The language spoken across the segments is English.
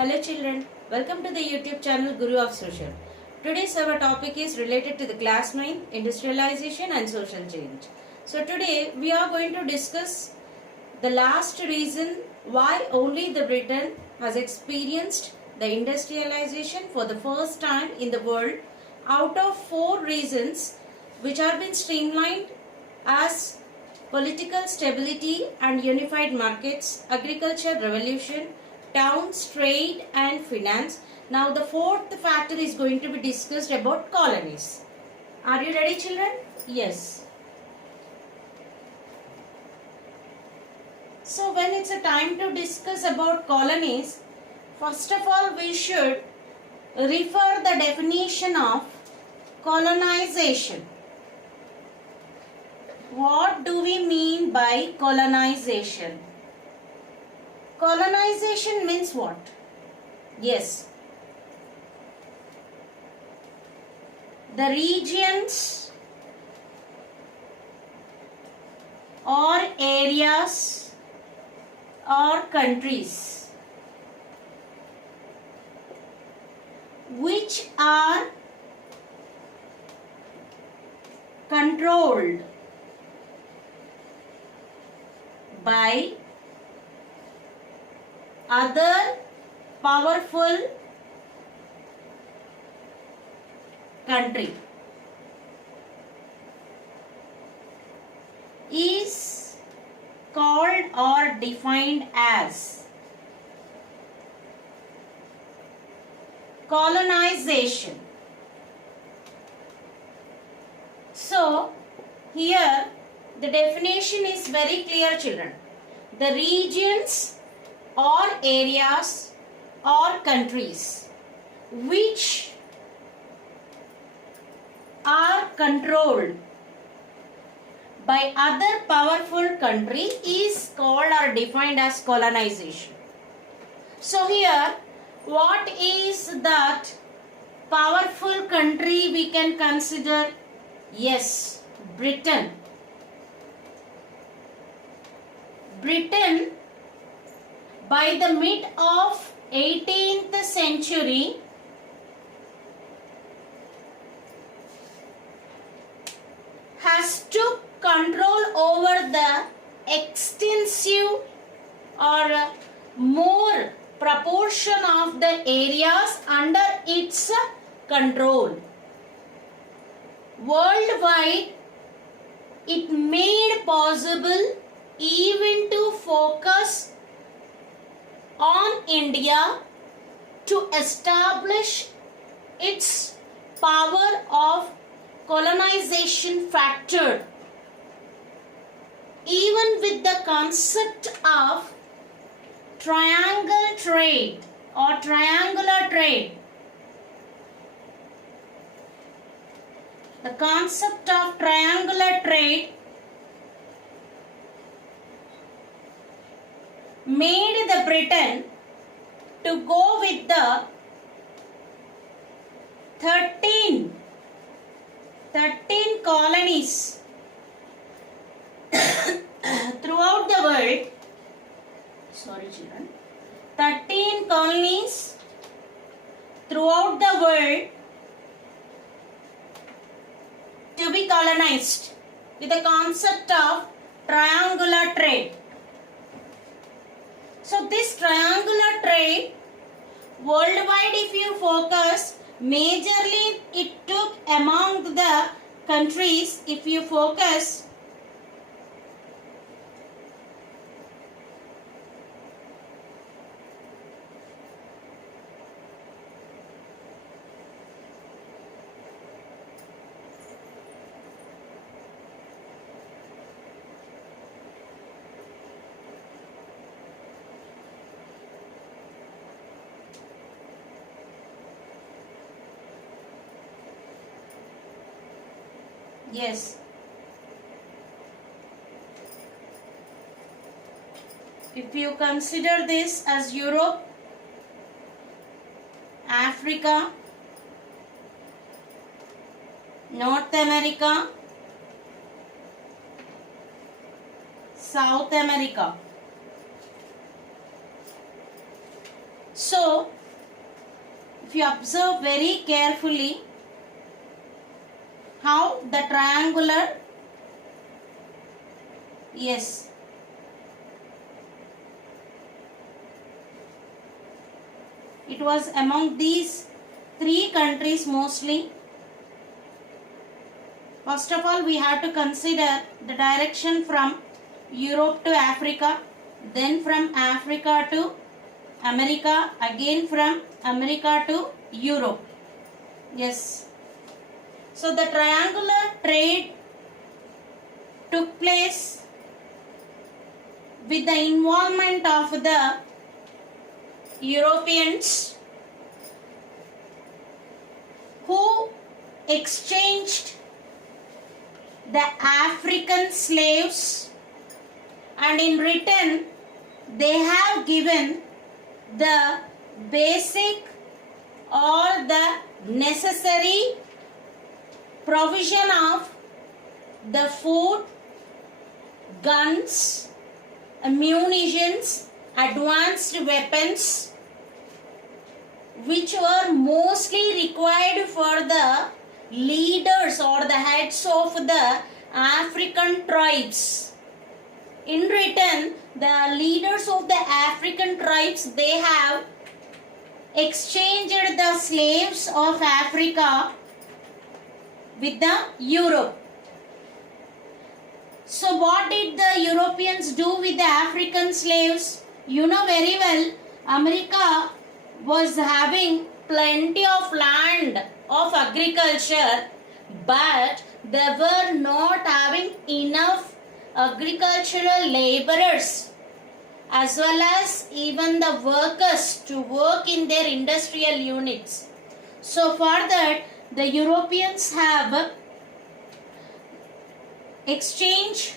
Hello children, welcome to the YouTube channel Guru of Social. Today's our topic is related to the class 9 Industrialization and Social Change. So today we are going to discuss the last reason why only the Britain has experienced the industrialization for the first time in the world out of 4 reasons which have been streamlined as political stability and unified markets, agriculture revolution, towns, trade and finance. Now the fourth factor is going to be discussed about colonies. Are you ready children? Yes. So when it's a time to discuss about colonies, first of all we should refer the definition of colonization. What do we mean by colonization? Colonization means what? Yes. The regions or areas or countries which are controlled by other powerful country is called or defined as colonization. So here the definition is very clear children. The regions or areas or countries which are controlled by other powerful country is called or defined as colonization. So here what is that powerful country we can consider? Yes, Britain. Britain by the mid of 18th century has took control over the extensive or more proportion of the areas under its control. Worldwide, it made possible even to focus on India to establish its power of colonization factor. Even with the concept of triangle trade or triangular trade, the concept of triangular trade made the Britain to go with the 13 colonies throughout the world. Sorry children. 13 colonies throughout the world to be colonized with the concept of triangular trade. So this triangular trade worldwide, if you focus, majorly it took among the countries, if you focus, yes, if you consider this as Europe, Africa, North America, South America. So if you observe very carefully how the triangular, yes, it was among these three countries mostly. First of all, we have to consider the direction from Europe to Africa, then from Africa to America, again from America to Europe. Yes. So the triangular trade took place with the involvement of the Europeans, who exchanged the African slaves, and in return they have given the basic or the necessary provision of the food, guns, munitions, advanced weapons, which were mostly required for the leaders or the heads of the African tribes. In return, the leaders of the African tribes, they have exchanged the slaves of Africa with the Europe. So what did the Europeans do with the African slaves? You know very well, America was having plenty of land of agriculture, but they were not having enough agricultural laborers as well as even the workers to work in their industrial units. So for that, the Europeans have exchanged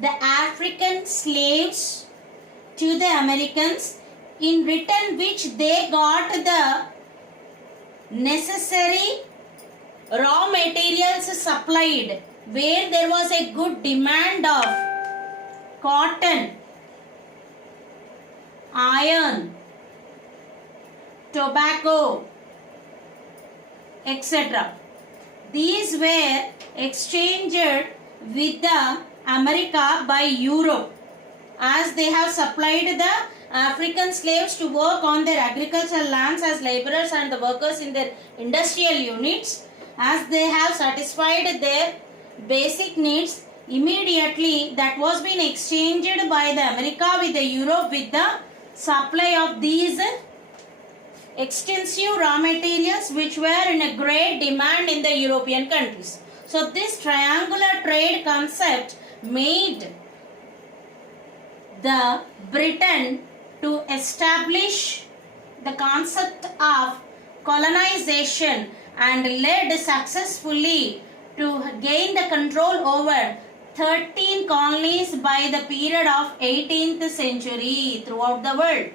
the African slaves to the Americans, in return which they got the necessary raw materials supplied, where there was a good demand of cotton, iron, tobacco, etc. These were exchanged with the America by Europe, as they have supplied the African slaves to work on their agricultural lands as laborers and the workers in their industrial units. As they have satisfied their basic needs, immediately that was being exchanged by the America with the Europe with the supply of these extensive raw materials which were in a great demand in the European countries. So this triangular trade concept made the Britain to establish the concept of colonization and led successfully to gain the control over 13 colonies by the period of 18th century throughout the world.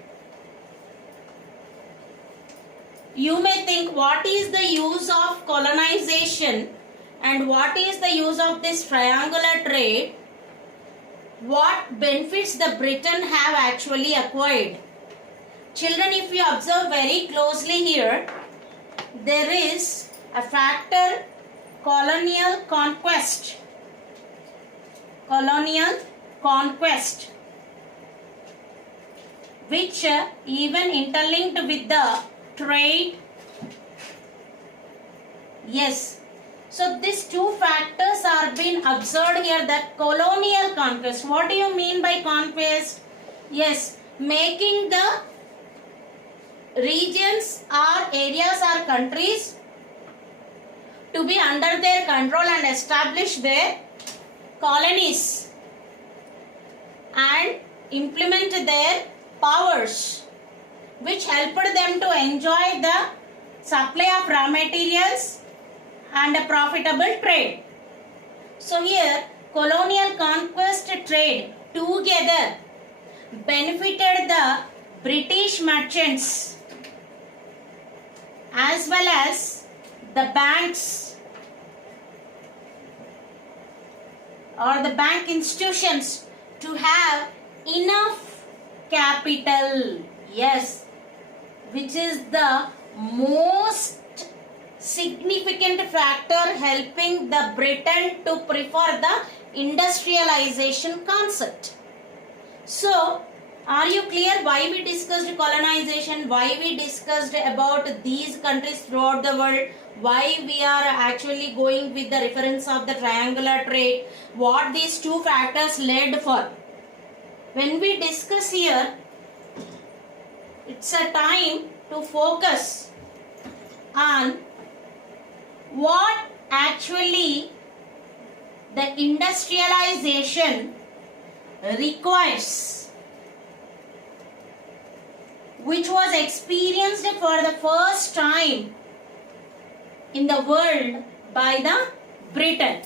You may think, what is the use of colonization and what is the use of this triangular trade? What benefits the Britain have actually acquired? Children, if you observe very closely here, there is a factor, colonial conquest. Colonial conquest, which even interlinked with the trade. Yes. So these two factors are being observed here, that colonial conquest. What do you mean by conquest? Yes, making the regions or areas or countries to be under their control and establish their colonies and implement their powers, which helped them to enjoy the supply of raw materials and a profitable trade. So here, colonial conquest trade together benefited the British merchants as well as the banks or the bank institutions to have enough capital. Yes, which is the most significant factor helping the Britain to prefer the industrialization concept. So, are you clear why we discussed colonization, why we discussed about these countries throughout the world, why we are actually going with the reference of the triangular trade, what these two factors led for? When we discuss here, it's a time to focus on what actually the industrialization requires, which was experienced for the first time in the world by the Britain.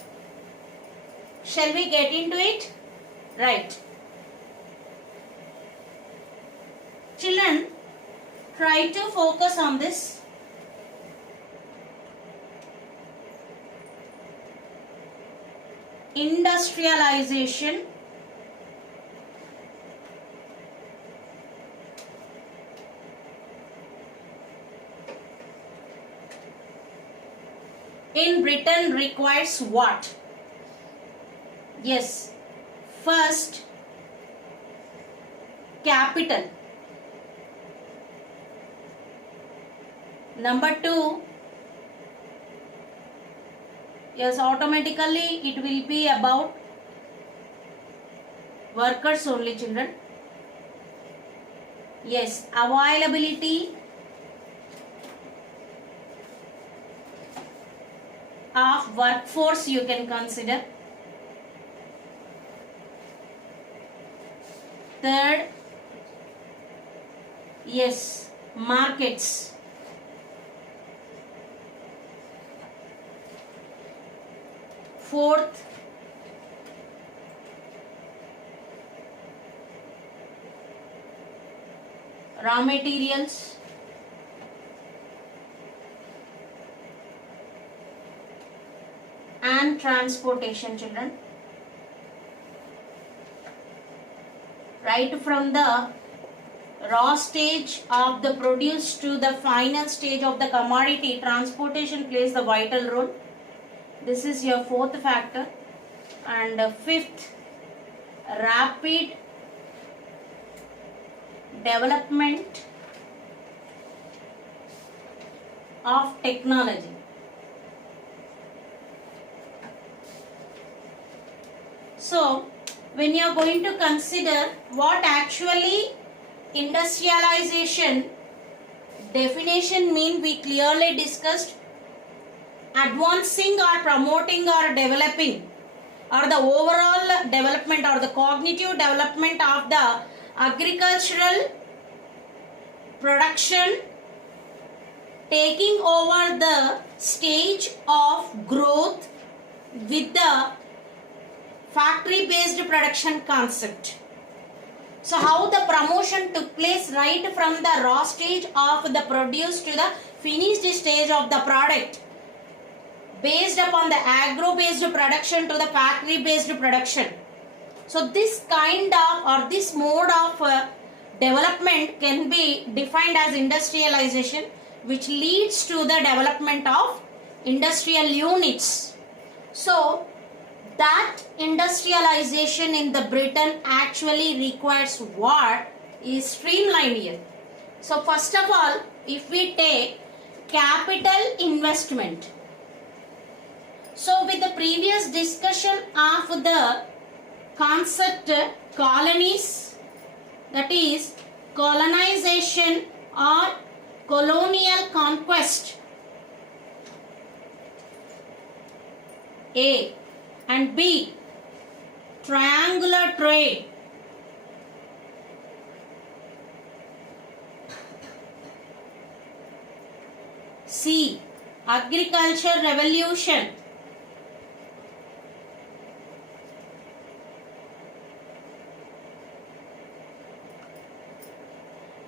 Shall we get into it? Right. Children, try to focus on this. Industrialization in Britain requires what? Yes, first, capital. Number 2, yes, automatically it will be about workers only, children. Yes, availability of workforce you can consider. Third, yes, markets. Fourth, raw materials. And transportation, children. Right from the raw stage of the produce to the final stage of the commodity, transportation plays the vital role. This is your fourth factor. And fifth, rapid development of technology. So, when you are going to consider what actually industrialization definition mean, we clearly discussed advancing or promoting or developing, or the overall development or the cognitive development of the agricultural production, taking over the stage of growth with the factory based production concept. So how the promotion took place right from the raw stage of the produce to the finished stage of the product, based upon the agro based production to the factory based production. So this kind of or this mode of development can be defined as industrialization, which leads to the development of industrial units. So that industrialization in the Britain actually requires what is streamlined here. So first of all, if we take capital investment. So with the previous discussion of the concept colonies, that is colonization or colonial conquest, A, and B, triangular trade, C, agriculture revolution,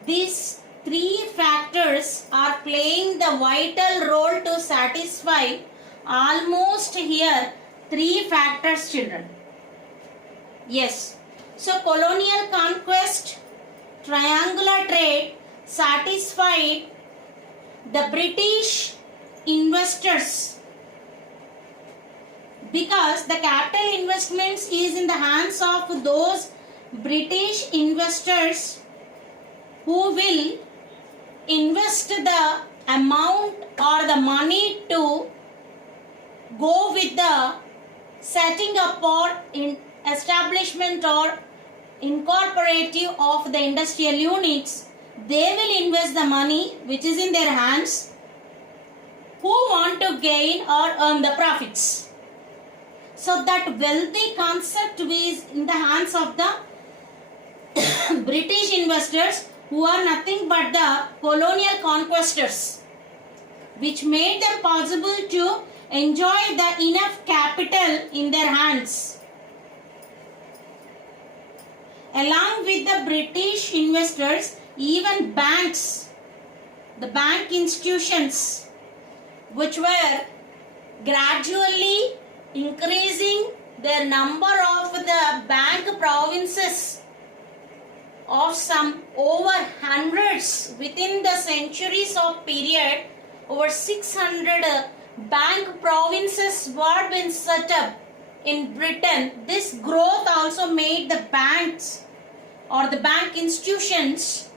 these three factors are playing the vital role to satisfy almost here three factors, children. Yes. So colonial conquest, triangular trade, satisfied the British investors, because the capital investments is in the hands of those British investors who will invest the amount or the money to go with the setting up or in establishment or incorporative of the industrial units. They will invest the money which is in their hands, who want to gain or earn the profits. So that wealthy concept is in the hands of the British investors, who are nothing but the colonial conquistors, which made them possible to enjoy the enough capital in their hands. Along with the British investors, even banks, the bank institutions, which were gradually increasing their number of the bank provinces of some over hundreds within the centuries of period. Over 600 bank provinces were been set up in Britain. This growth also made the banks or the bank institutions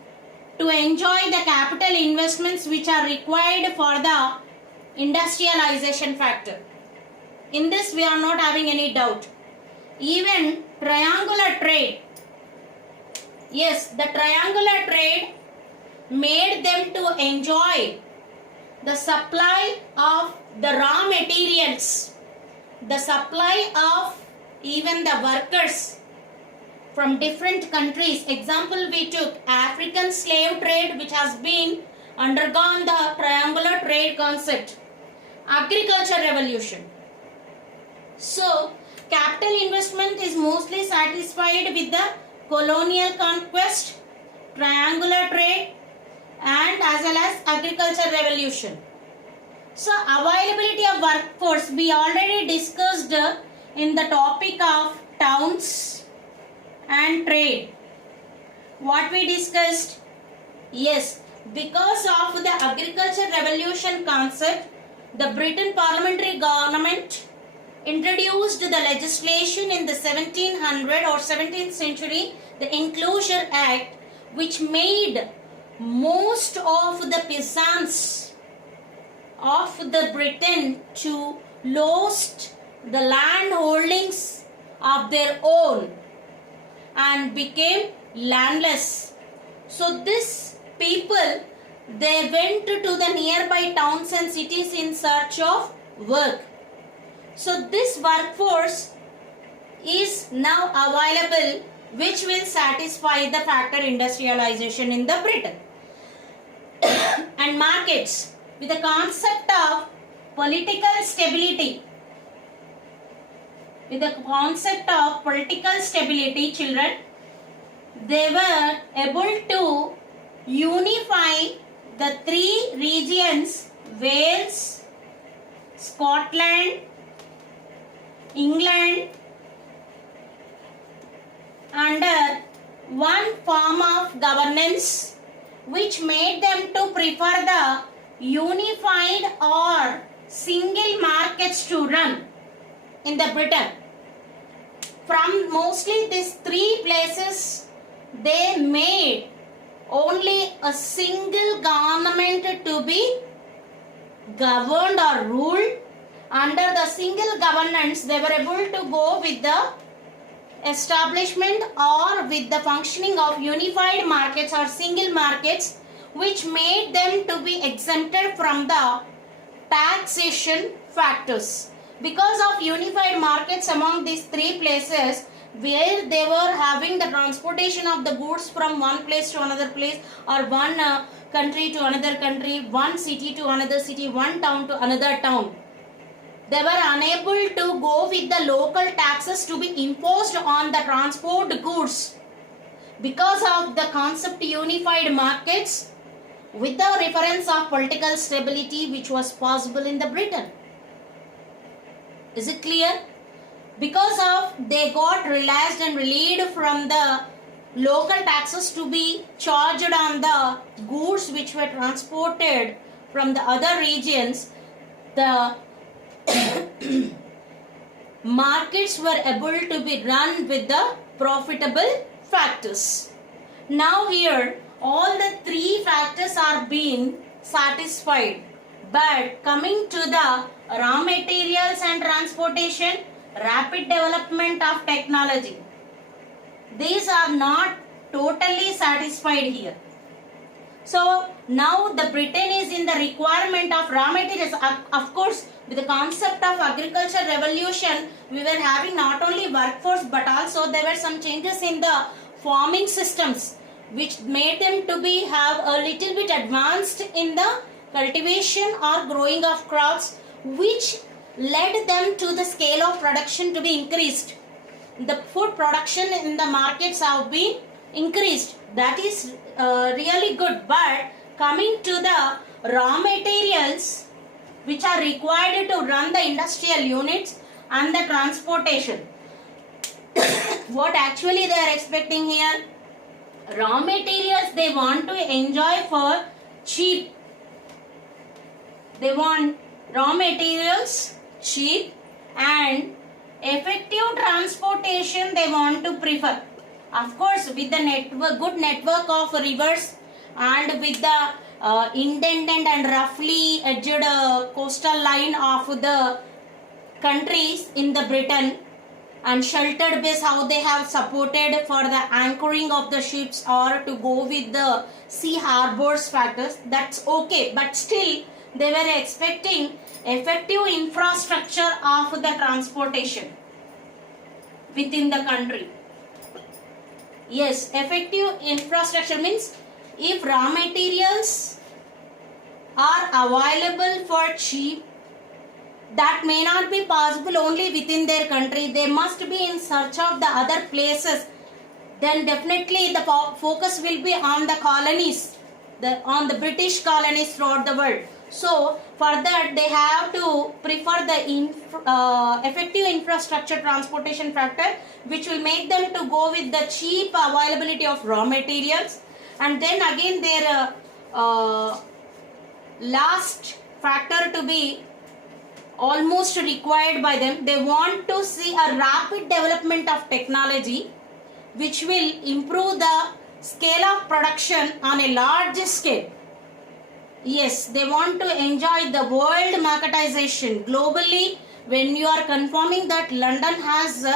to enjoy the capital investments which are required for the industrialization factor. In this we are not having any doubt. Even triangular trade, yes, the triangular trade made them to enjoy the supply of the raw materials, the supply of even the workers from different countries. Example, we took African slave trade, which has been undergone the triangular trade concept. Agriculture revolution. So capital investment is mostly satisfied with the colonial conquest, triangular trade, and as well as agriculture revolution. So availability of workforce, we already discussed in the topic of towns and trade. What we discussed? Yes, because of the agriculture revolution concept, the Britain parliamentary government introduced the legislation in the 1700 or 17th century, the Enclosure Act, which made most of the peasants of the Britain to lost the land holdings of their own and became landless. So these people, they went to the nearby towns and cities in search of work. So this workforce is now available, which will satisfy the factor industrialization in the Britain. And markets, with the concept of political stability. With the concept of political stability, children, they were able to unify the three regions, Wales, Scotland, England, under one form of governance, which made them to prefer the unified or single markets to run in the Britain. From mostly these three places, they made only a single government to be governed or ruled. Under the single governance, they were able to go with the establishment or with the functioning of unified markets or single markets, which made them to be exempted from the taxation factors. Because of unified markets among these three places, where they were having the transportation of the goods from one place to another place, or one country to another country, one city to another city, one town to another town, they were unable to go with the local taxes to be imposed on the transport goods. Because of the concept unified markets, with the reference of political stability which was possible in the Britain. Is it clear? Because of they got relaxed and relieved from the local taxes to be charged on the goods which were transported from the other regions, the markets were able to be run with the profitable factors. Now here all the three factors are being satisfied, but coming to the raw materials and transportation, rapid development of technology, these are not totally satisfied here. So now the Britain is in the requirement of raw materials. Of course, with the concept of agriculture revolution, we were having not only workforce but also there were some changes in the farming systems which made them to be have a little bit advanced in the cultivation or growing of crops, which led them to the scale of production to be increased. The food production in the markets have been increased. That is really good. But coming to the raw materials which are required to run the industrial units and the transportation, what actually they are expecting here? Raw materials they want to enjoy for cheap. They want raw materials cheap, and effective transportation they want to prefer. Of course, with the good network of rivers and with the independent and roughly edged coastal line of the countries in the Britain, and sheltered base how they have supported for the anchoring of the ships or to go with the sea harbors factors, that's okay. But still they were expecting effective infrastructure of the transportation within the country. Yes, effective infrastructure means if raw materials are available for cheap, that may not be possible only within their country. They must be in search of the other places. Then definitely the focus will be on the colonies, on the British colonies throughout the world. So for that they have to prefer the effective infrastructure transportation factor, which will make them to go with the cheap availability of raw materials. And then again their last factor to be almost required by them, they want to see a rapid development of technology which will improve the scale of production on a large scale. Yes, they want to enjoy the world marketization globally. When you are confirming that London has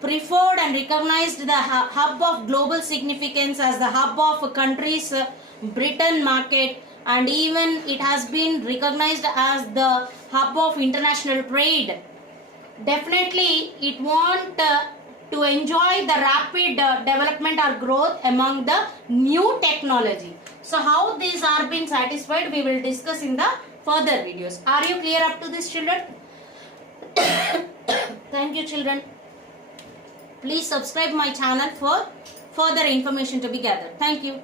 preferred and recognized the hub of global significance as the hub of countries Britain market, and even it has been recognized as the hub of international trade, definitely it want to enjoy the rapid development or growth among the new technology. So how these are being satisfied, we will discuss in the further videos. Are you clear up to this, children? Thank you, children. Please subscribe my channel for further information to be gathered. Thank you.